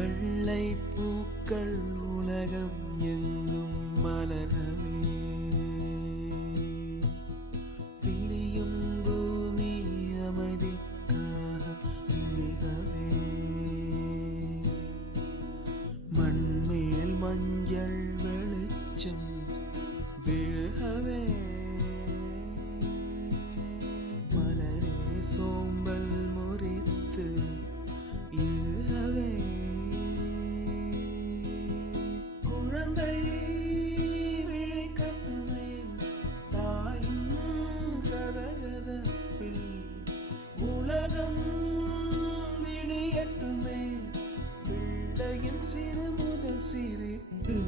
வெள்ளை பூக்கள் உலகம் எங்கும் மலரவே விழியும் பூமி அமைதிக்காக விழிகவே மண்மேல் மஞ்சள் வெளிச்சம் விழுகவே மலரே சோம்பல் முறித்து இழுகவே குழந்தை விழி கட்டுமே தாயின் கதகதப்பில் உலகம் விழியட்டுமே பிள்ளையின் சிறு முதல் சிரிப்பு